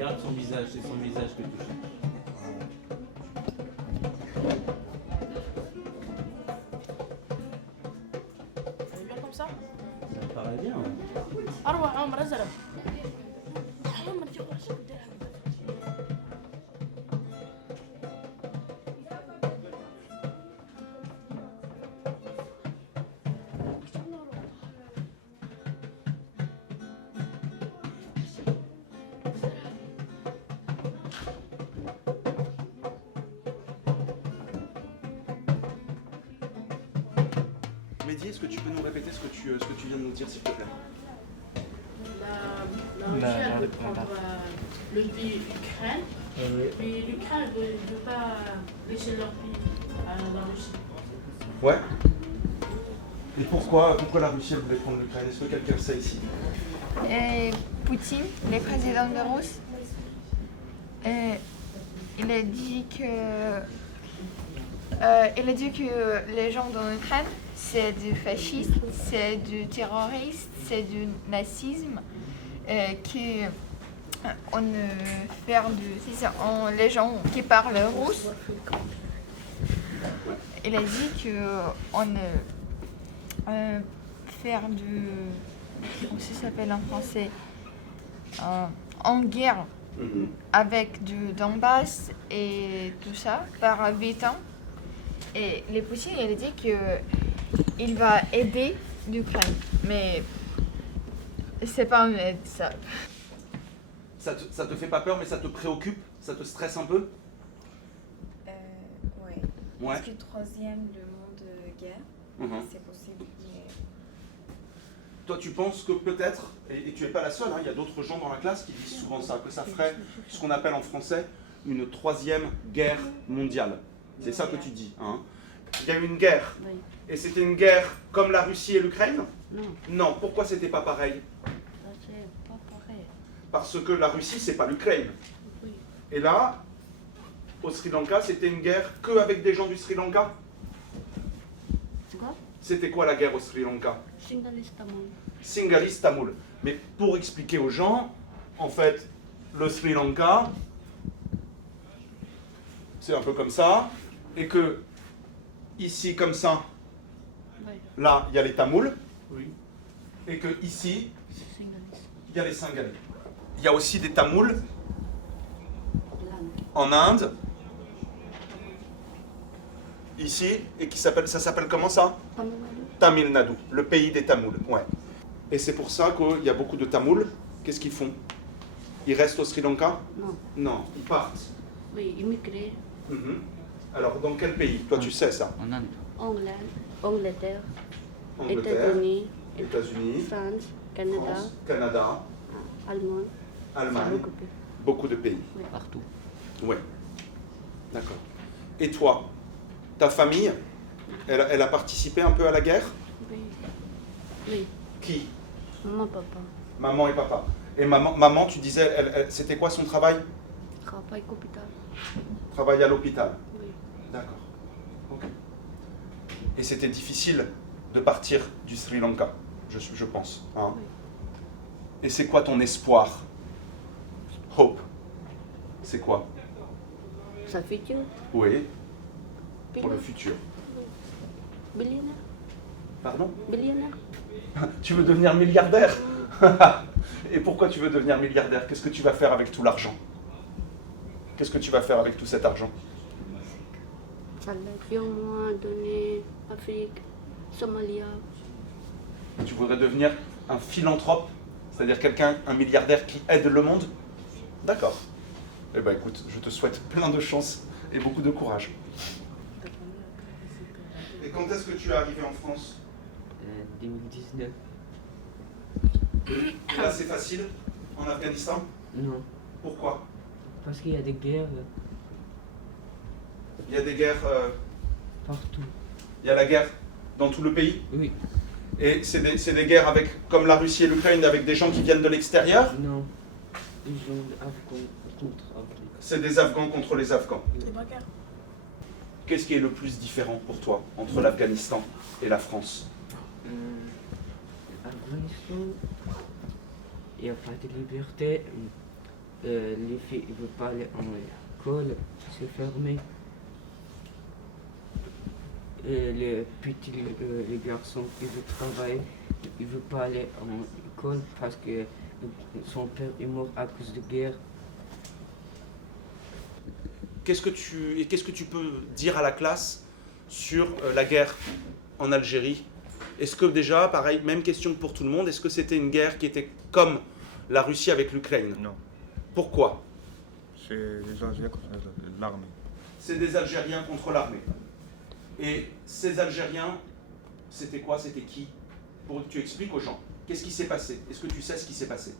Regarde son visage, c'est son visage que tu cherches. bien comme ça. Ça te paraît bien, ouais. أروح عمر أزرق. عمر جو راسك ديرها. Mehdi, est-ce que tu peux nous répéter ce que tu viens de nous dire, s'il te plaît? La Russie, elle veut prendre le pays Ukraine, mais l'Ukraine ne veut pas laisser leur pays à la Russie. Ouais. Et pourquoi la Russie elle voulait prendre l'Ukraine? Est-ce que quelqu'un le sait ici? Poutine, le président de Russe, il a dit que les gens dans l'Ukraine, c'est du fascisme, c'est du terrorisme, c'est du nazisme, qu'on les gens qui parlent russe. Il a dit qu'on faire du, comment ça s'appelle en français, en guerre avec du Donbass et tout ça par 8 ans. Et les Poutine, il a dit qu'il va aider l'Ukraine, mais c'est pas une aide, ça. Ça te fait pas peur, mais ça te préoccupe? Ça te stresse un peu? Oui. Ouais. Est-ce que troisième le monde guerre, c'est possible, mais... Toi, tu penses que peut-être, et tu n'es pas la seule, hein, il y a d'autres gens dans la classe qui disent souvent ça, que ça ferait ce qu'on appelle en français une troisième guerre mondiale. C'est ça que tu dis. Hein. Il y a eu une guerre, Oui. et c'était une guerre comme la Russie et l'Ukraine? Non, Non, pourquoi c'était pas pareil? ça c'est pas pareil. Parce que la Russie, c'est pas l'Ukraine. Oui. Et là, au Sri Lanka, c'était une guerre que avec des gens du Sri Lanka? C'est quoi? C'était quoi la guerre au Sri Lanka? Singalese-Tamil. Singalese-Tamoul. Mais pour expliquer aux gens, en fait, le Sri Lanka, c'est un peu comme ça, et que ici, comme ça, Oui, là, il y a les Tamouls, Oui. et que ici, Singalese. il y a les Singalais. Il y a aussi des Tamouls Land. en Inde, ici, et ça s'appelle comment ça? Tamil Nadu. Tamil Nadu, le pays des Tamouls, ouais. Et c'est pour ça qu'il y a beaucoup de Tamouls. Qu'est-ce qu'ils font? Ils restent au Sri Lanka? Non. Non, ils partent. Oui, immigré. Mhm. Alors, dans quel pays? Toi, tu sais ça? En Inde. Angleterre, Angleterre, Angleterre, États-Unis, États-Unis, France, Canada, France, Canada, Allemagne. Allemagne, Beaucoup de- beaucoup de pays. Oui. Partout. Ouais. D'accord. Et toi, ta famille, elle a participé un peu à la guerre? Oui. Oui. Qui? Maman, papa. Maman et papa. Et maman, tu disais, c'était quoi son travail? Travail hôpital. Travail à l'hôpital. Oui. D'accord. Ok. Et c'était difficile de partir du Sri Lanka, je pense. Hein. Oui. Et c'est quoi ton espoir? Hope. C'est quoi? Sa futur. Oui, pour le Billionnaire. futur. Billionnaire. Pardon? Billionnaire. Tu veux devenir milliardaire? Et pourquoi tu veux devenir milliardaire? Qu'est-ce que tu vas faire avec tout l'argent? Qu'est-ce que tu vas faire avec tout cet argent? Ça l'avion, moi, donné Afrique, Somalia. Tu voudrais devenir un philanthrope, c'est-à-dire quelqu'un, un milliardaire qui aide le monde? D'accord. Eh ben écoute, je te souhaite plein de chance et beaucoup de courage. Et quand est-ce que tu es arrivé en France? 2019. Et là c'est facile, en Afghanistan? Non, Pourquoi? parce qu'il y a des guerres Il y a des guerres, partout. il y a la guerre dans tout le pays? Oui. Et c'est des guerres avec, comme la Russie et l'Ukraine, avec des gens qui viennent de l'extérieur? Non. Ils ont Afghans contre Afghans. C'est des Afghans contre les Afghans. C'est pas grave. Qu'est-ce qui est le plus différent pour toi entre l'Afghanistan et la France? Afghanistan, il n'y a pas de liberté. les filles ne veulent pas aller en école, c'est fermé. Et les petits les garçons qui veulent travailler, ils ne veulent pas aller en école parce que son père est mort à cause de guerre. Qu'est-ce que tu peux dire à la classe sur la guerre en Algérie? Est-ce que déjà, pareil, même question pour tout le monde, est-ce que c'était une guerre qui était comme la Russie avec l'Ukraine? Non. Pourquoi? C'est les Algériens contre l'armée. C'est des Algériens contre l'armée. Et ces Algériens, c'était quoi? C'était qui? Pour que tu expliques aux gens. Qu'est-ce qui s'est passé? Est-ce que tu sais ce qui s'est passé?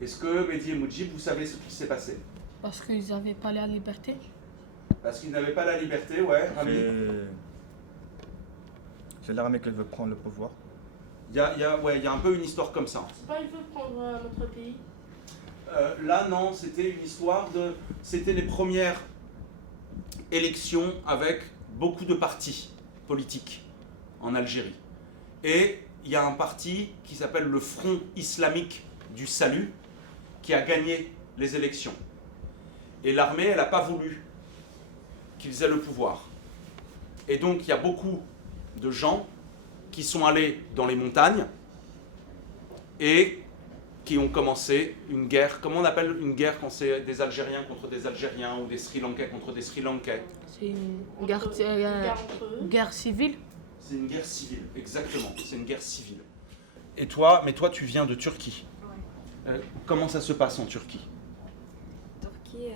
Est-ce que Mehdi et Moudjib, vous savez ce qui s'est passé? Parce qu'ils n'avaient pas la liberté. Parce qu'ils n'avaient pas la liberté, ouais. Rami. C'est l'armée qui veut prendre le pouvoir. Il y a un peu une histoire comme ça. C'est pas ils veulent prendre notre pays. Là, non, c'était une histoire de... C'était les premières élections avec beaucoup de partis politiques en Algérie. Et il y a un parti qui s'appelle le Front Islamique du Salut qui a gagné les élections. Et l'armée, elle n'a pas voulu qu'ils aient le pouvoir. Et donc, il y a beaucoup de gens qui sont allés dans les montagnes et qui ont commencé une guerre. Comment on appelle une guerre quand c'est des Algériens contre des Algériens ou des Sri Lankais contre des Sri Lankais? C'est une guerre civile. C'est une guerre civile, exactement. C'est une guerre civile. Et toi, mais toi, tu viens de Turquie. Ouais. Comment ça se passe en Turquie? Turquie,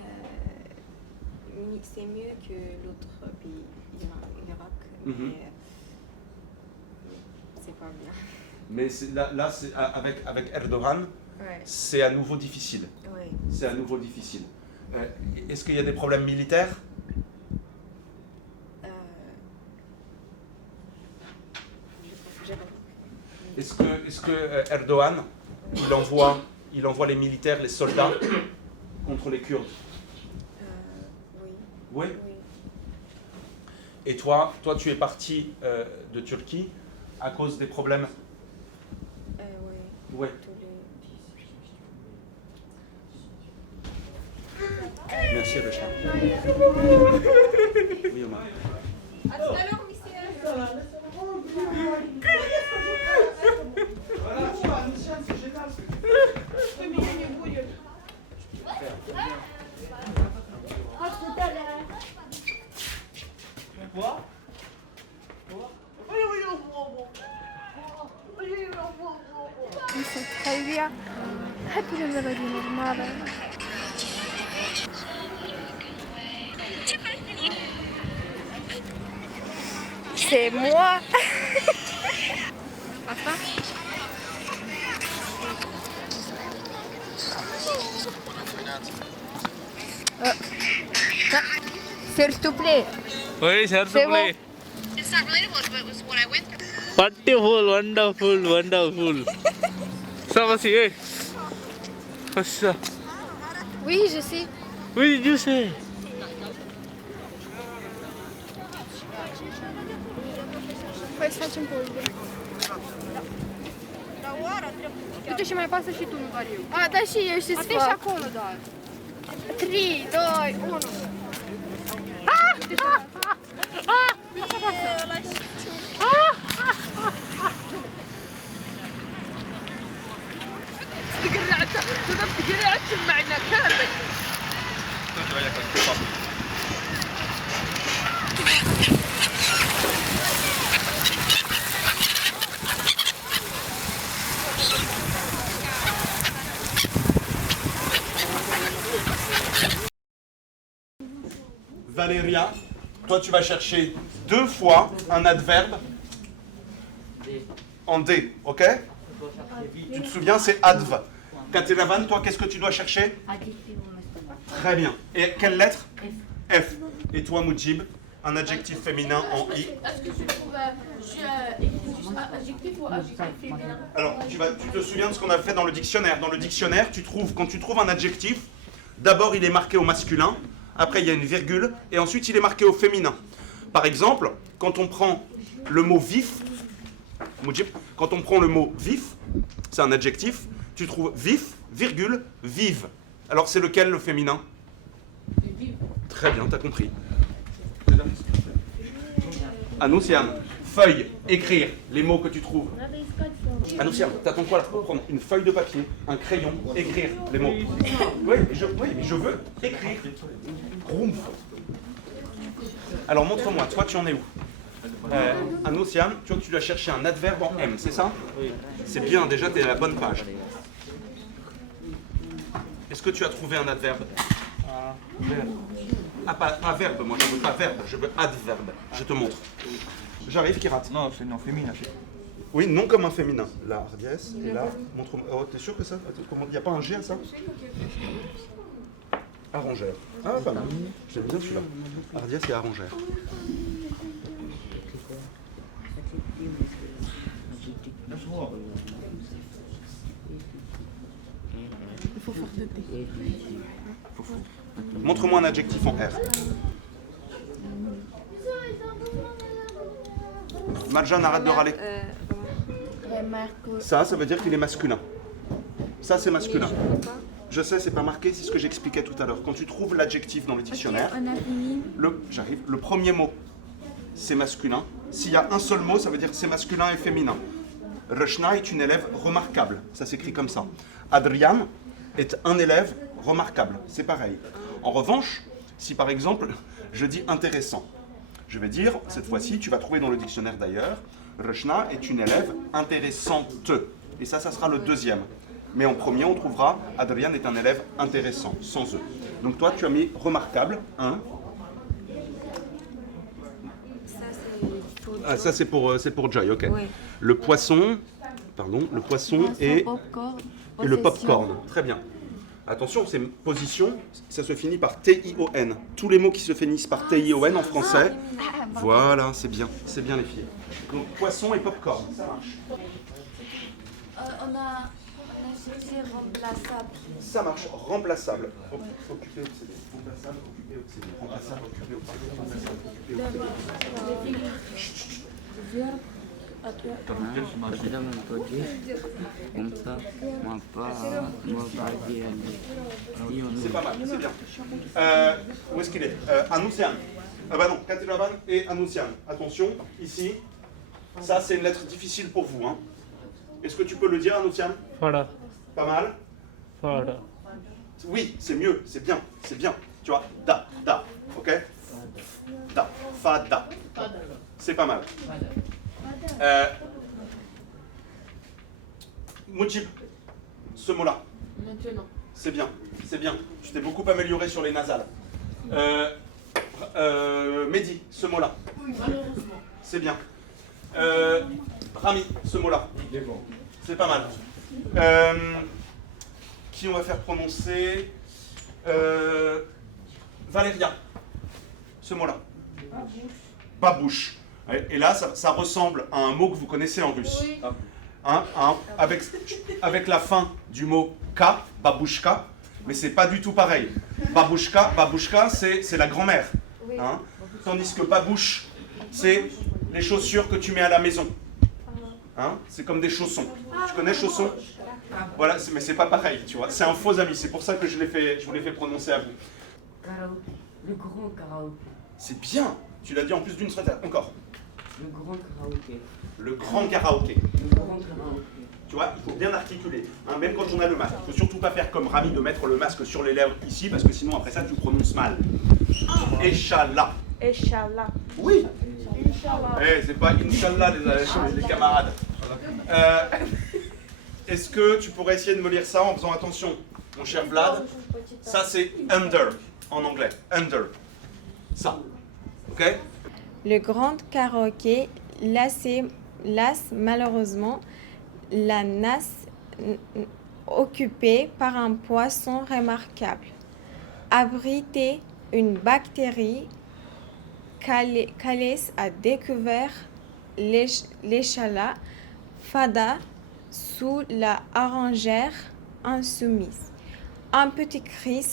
c'est mieux que l'autre pays, l'Irak, mais c'est pas bien. Mais là c'est, avec Erdogan, Ouais. c'est à nouveau difficile. Ouais. C'est à nouveau difficile. Est-ce qu'il y a des problèmes militaires? Est-ce que Erdogan, il envoie les militaires, les soldats contre les Kurdes? Oui. Oui. Oui. Et toi, tu es parti de Turquie à cause des problèmes? Oui. Ouais. Merci Rachel. Oui, Omar. Ils sont très bien. Happy le mélodie normale. C'est moi. S'il te plaît. Oui, s'il te C'est plaît. It's not relatable, but it was what I went through. Wonderful, wonderful, wonderful. Ça va, c'est. What's ça? Oui, je sais. What did you say? Păi să facem poză. Uite și mai pasă și tu, nu doar eu. A, da și eu și să fac. Acolo, da. 3, 2, 1. Valéria, toi tu vas chercher 2 fois un adverbe en D, ok? Tu te souviens, c'est adv. Kateravan, toi qu'est-ce que tu dois chercher? Très bien. Et quelle lettre? F. Et toi Moudjib, un adjectif féminin en I. Est-ce que tu trouves adjectif ou adjectif féminin? Alors, tu te souviens de ce qu'on a fait dans le dictionnaire. Dans le dictionnaire, quand tu trouves un adjectif, d'abord il est marqué au masculin, après il y a une virgule, et ensuite il est marqué au féminin. Par exemple, quand on prend le mot vif, Moudjib, quand on prend le mot vif, c'est un adjectif, Tu trouves vif, virgule, vive. Alors c'est lequel le féminin? Très bien, t'as compris. Anoussiane, feuille, écrire les mots que tu trouves. Anoussiane, t'attends quoi là? Pour prendre une feuille de papier, un crayon, écrire les mots. Oui, mais je veux écrire. Groomf. Alors montre-moi, toi tu en es où? Anoussiane, tu vois que tu dois chercher un adverbe en M, c'est ça? Oui. C'est bien, déjà tu es à la bonne page. Est-ce que tu as trouvé un adverbe? Ah, pas verbe, moi je veux pas verbe, je veux adverbe. Je te montre. J'arrive, Kirat. Non, c'est non féminin. Oui, non comme un féminin. Là, Ardiès, et là, montre-moi. Oh, t'es sûr que ça? Il n'y a pas un G à ça? Arrangère. Ah, pas mal. J'aime bien celui-là. Ardiès et arrangère. Montre-moi un adjectif en R. Marjan, arrête de râler. Ça veut dire qu'il est masculin. Ça, c'est masculin. Je sais, c'est pas marqué, c'est ce que j'expliquais tout à l'heure. Quand tu trouves l'adjectif dans le dictionnaire, le premier mot, c'est masculin. S'il y a un seul mot, ça veut dire que c'est masculin et féminin. Reshna est une élève remarquable. Ça s'écrit comme ça. Adrian est un élève remarquable. C'est pareil. En revanche, si par exemple, je dis intéressant, je vais dire, cette fois-ci, tu vas trouver dans le dictionnaire d'ailleurs, Reshna est une élève intéressante. Et ça sera le deuxième. Mais en premier, on trouvera Adrian est un élève intéressant, sans E. Donc toi, tu as mis remarquable, un. Ah, ça c'est pour Joy, ok. Oui. Le poisson et le popcorn. Très bien. Attention, c'est position, ça se finit par T-I-O-N. Tous les mots qui se finissent par T-I-O-N en français. Voilà, c'est bien les filles. Donc poisson et popcorn, ça marche. On a cherché remplaçable. Ça marche, remplaçable. Occupé, obsédé. Remplaçable, occupé, obsédé. Remplaçable, occupé, obsédé. Remplaçable, occupé, obsédé. Comme ça, moi pas dire. C'est pas mal, c'est bien. Où est-ce qu'il est, Anoussiane. Bah non, Katélavan et Anoussiane. Attention, ici, ça c'est une lettre difficile pour vous. Hein. Est-ce que tu peux le dire, Anoussiane? Fada. Pas mal? Fada. Oui, c'est mieux, c'est bien. Tu vois, da, ok? Da, fada. C'est pas mal. Mujib, ce mot-là. Maintenant. C'est bien. Tu t'es beaucoup amélioré sur les nasales. Mehdi, ce mot-là. Malheureusement. C'est bien. Rami, ce mot-là. C'est pas mal. Qui on va faire prononcer? Valéria, ce mot-là. Babouche. Et là, ça ressemble à un mot que vous connaissez en russe. Oui. Hein, avec la fin du mot ka, babouchka, mais c'est pas du tout pareil. Babouchka, c'est la grand-mère. Hein, tandis que babouche, c'est les chaussures que tu mets à la maison. Hein, c'est comme des chaussons. Tu connais chaussons? Voilà, mais c'est pas pareil, tu vois. C'est un faux ami, c'est pour ça que je vous l'ai fait prononcer à vous. Karaoké. Le grand karaoké. C'est bien. Tu l'as dit en plus d'une seule fois. Encore. Le grand karaoké. Le grand karaoké. Le grand karaoké. Tu vois, il faut bien articuler, hein, même quand on a le masque. Il ne faut surtout pas faire comme Rami de mettre le masque sur les lèvres ici, parce que sinon après ça tu prononces mal. Inch'Allah. Inch'Allah. Oui. C'est pas Inch'Allah les camarades. Est-ce que tu pourrais essayer de me lire ça en faisant attention, mon cher Vlad? Ça c'est under en anglais. Under. Ça. Ok? Le grand karaoké lasse malheureusement la nasse occupée par un poisson remarquable. Abrité une bactérie, Calès a découvert l'échalas fada sous la orangère insoumise. Un petit cri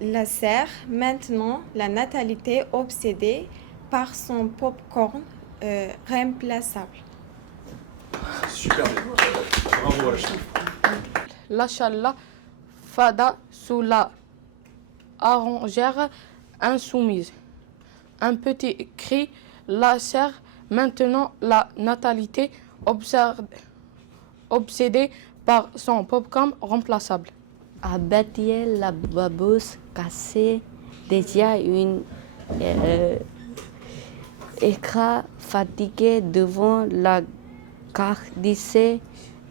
lacère maintenant la natalité obsédée par son popcorn remplaçable. Super bien. Bravo, Rachel. lâcha la fada sous la orangère insoumise. Un petit cri lacère maintenant la natalité obsédée par son popcorn remplaçable. À Bethiel, la babousse cassée, déjà une écran fatigué devant la cardissée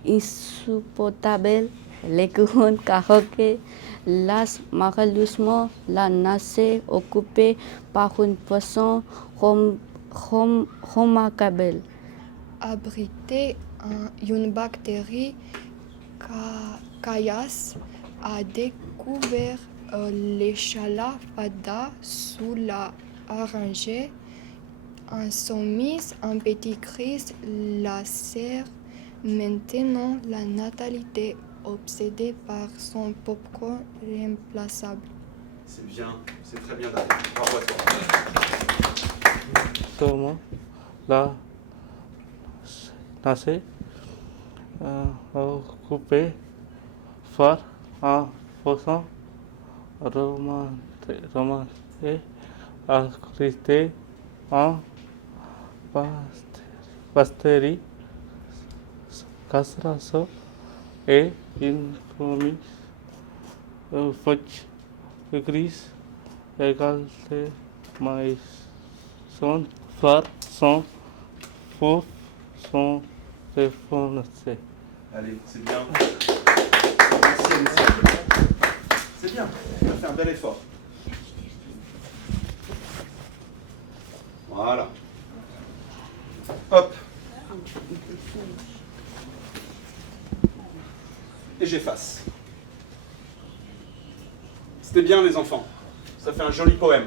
insupportable, les grands karaokés, las malheureusement la nacée occupée par une poisson remarquable. Abrité une bactérie, Caillasse a découvert l'échala fada sous la orangée. Insoumise, un petit cri lacère maintenant la natalité obsédée par son popcorn remplaçable. C'est bien, c'est très bien, David. Bravo à toi. Comment la nacée occupée par un poisson romancé activité en pastèque, casserole et une commis fudge grise égale maïs. Son phare, son four, son défoncé. Allez, c'est bien. Merci, Alicia. C'est bien, tu as fait un bel effort. Voilà. Hop. Et j'efface. C'était bien, les enfants. Ça fait un joli poème.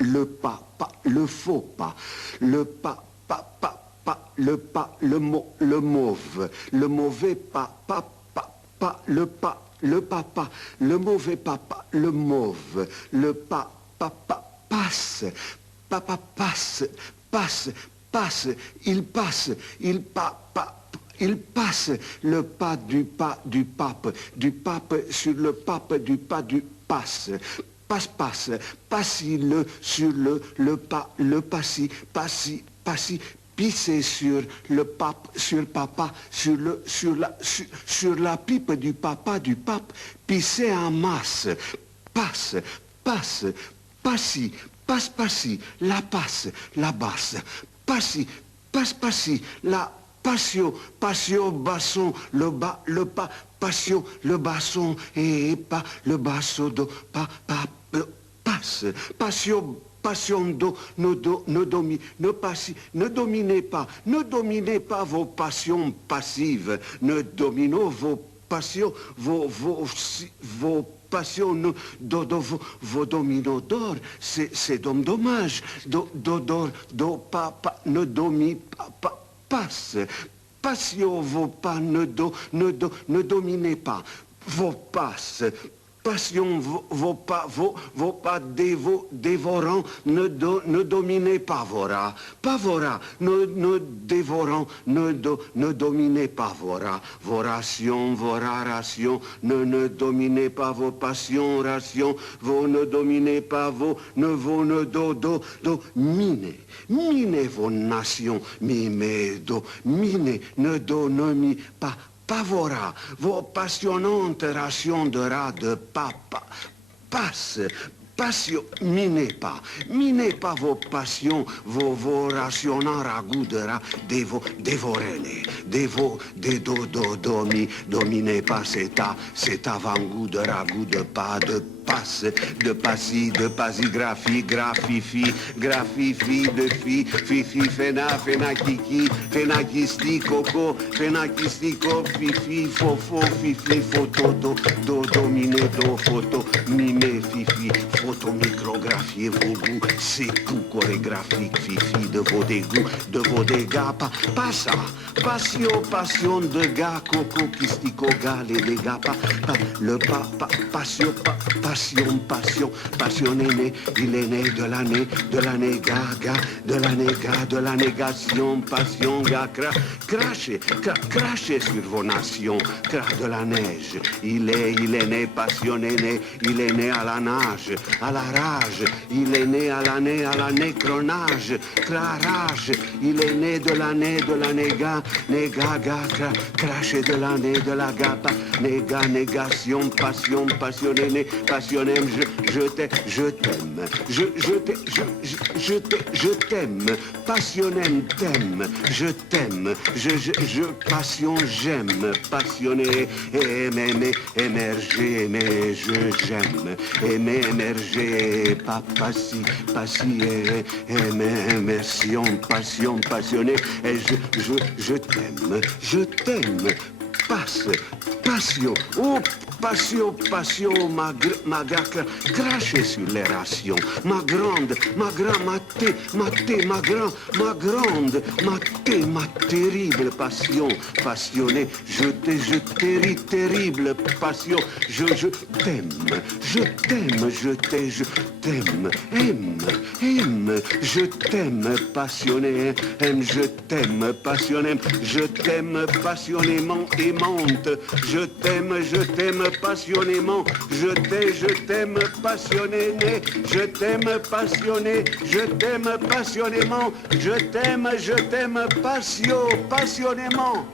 Le pas, le faux pas, le pas, le pas, le mauve, le mauvais pas, le pas, le papa, le mauvais papa, le mauve, le pas, passe, papa passe, il passe, il passe le pas du pape sur le pape du pas du passe. Passe, le sur le pas, le passi, pisser sur le pape, sur papa, sur la pipe du papa, du pape, pisser en masse, passe, passi, la passe, la basse, passi, la passion, basson, le bas, le pas, passion, le basson, et pas, le basso, do, pas, passe, passion, do, ne dominez pas vos passions passives, ne dominez vos passions, vos passions, vos dominos d'or, c'est dommage, ne domi, passe, passion, vos pas, ne dominez pas, vos passes, passion, vos pas dévorants, ne dominez pas vora, ne dévorant, ne dominez pas vora, vos rations, ne dominez pas vos passions, rations, ne dominez pas minez vos nations, minez, ne dominez pas. Pavora, vos passionnantes rations de rats de papa, passion, minez pas vos passions, vos rationnants ragoûts de rats, dévorez-les, dominez pas cet avant-goût de ragoût de pas, de passe, de passi, graphie, graphifi, graphifi, de fi, fifi, fena, fena, kiki, fena, kisti, coco, fena, kisti, co, fifi, fofo, fifi, photo, do, domine, do, photo, mime, fifi, photo, micrographie, vos goûts, c'est tout chorégraphique, fifi, de vos dégoûts, de vos dégâts, passa, passion de gars, coco, kistico, gars, les dégâts, le passion, passionné, il est né de l'année, gaga, de la négation, passion, gars, crachez sur vos nations, de la neige, il est né passionné, il est né à la nage, à la rage, il est né à la nécronage, rage, il est né de l'année, néga, craché de l'année, de la gapa, négation, passion, passionné, passionné, je t'aime, passionné, t'aime, je t'aime, je passion, j'aime, passionné, aimer, émerger, aimer, j'aime, aimer, émerger, passi, aimer, immersion, passion, passionné, et je t'aime, passion, oh, passion, ma gars, craché sur les rations, ma grande, ma terrible passion, passionné, terrible passion, je t'aime, aime, je t'aime, passionné, aime, je t'aime, passionné, je t'aime passionnément, aimante, je t'aime passionnément, je t'aime passionné, je t'aime passionné, je t'aime passionnément, je t'aime passionnément.